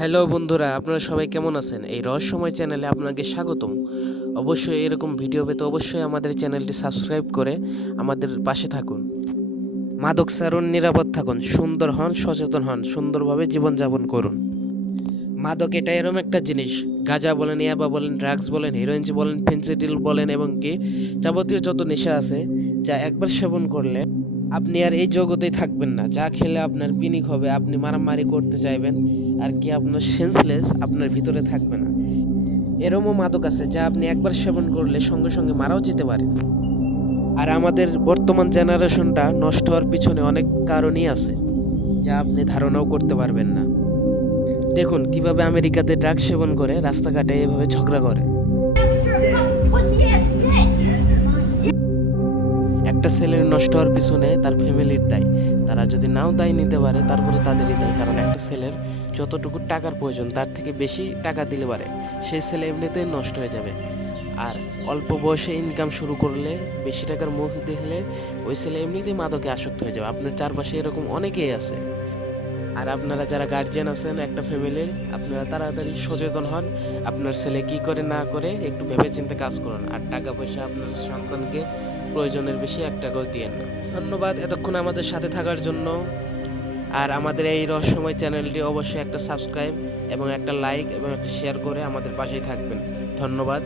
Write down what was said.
Hello বন্ধুরা, আপনারা সবাই কেমন আছেন? এই রহস্যময় চ্যানেলে আপনাকে স্বাগতম। অবশ্যই এরকম ভিডিও পেতে অবশ্যই আমাদের চ্যানেলটি সাবস্ক্রাইব করে আমাদের পাশে থাকুন। মাদক সেবন নিরাপদ থাকুন, সুন্দর হন, সচেতন হন, সুন্দরভাবে জীবনযাপন করুন। মাদক এটা এরকম একটা জিনিস, গাঁজা বলেন, ইয়াবা বলেন, ড্রাগস বলেন, হিরোইন বলেন, ফেন্সিডিল বলেন এবং কি যাবতীয় যত নেশা আছে, যা একবার সেবন করলে আপনি আর এই জগতেই থাকবেন না। যা খেলে আপনার পিনিক হবে, আপনি মারামারি করতে চাইবেন, আর কি আপনার সেন্সলেস আপনার ভিতরে থাকবে না। এরমও মাদক আছে যা আপনি একবার সেবন করলে সঙ্গে সঙ্গে মারাও যেতে পারেন। আর আমাদের বর্তমান জেনারেশনটা নষ্ট হওয়ার পিছনে অনেক কারণই আছে, যা আপনি ধারণাও করতে পারবেন না। দেখুন কিভাবে আমেরিকাতে ড্রাগ সেবন করে রাস্তাঘাটে এভাবে ঝগড়া করে। একটা ছেলের নষ্ট হওয়ার পিছনে তার ফ্যামিলির দায়। তারা যদি নাও দায় নিতে পারে, তারপরে তাদেরই দায়। কারণ একটা ছেলের যতটুকু টাকার প্রয়োজন তার থেকে বেশি টাকা দিলে পারে সেই ছেলে এমনিতেই নষ্ট হয়ে যাবে। আর অল্প বয়সে ইনকাম শুরু করলে, বেশি টাকার মুখ দেখলে ওই ছেলে এমনিতেই মাদকে আসক্ত হয়ে যাবে। আপনার চারপাশে এরকম অনেকেই আছে। আর আপনারা যারা গার্জিয়ান আছেন একটা ফ্যামিলির, আপনারা তাড়াতাড়ি সচেতন হন। আপনার ছেলে কি করে না করে একটু ভেবেচিন্তে কাজ করুন। আর টাকা পয়সা আপনার সন্তানকে প্রয়োজনের বেশি এক টাকাও দিয়েন না। ধন্যবাদ এতক্ষণ আমাদের সাথে থাকার জন্য। আর আমাদের এই রহস্যময় চ্যানেলটি অবশ্যই একটা সাবস্ক্রাইব এবং একটা লাইক এবং একটা শেয়ার করে আমাদের পাশেই থাকবেন। ধন্যবাদ।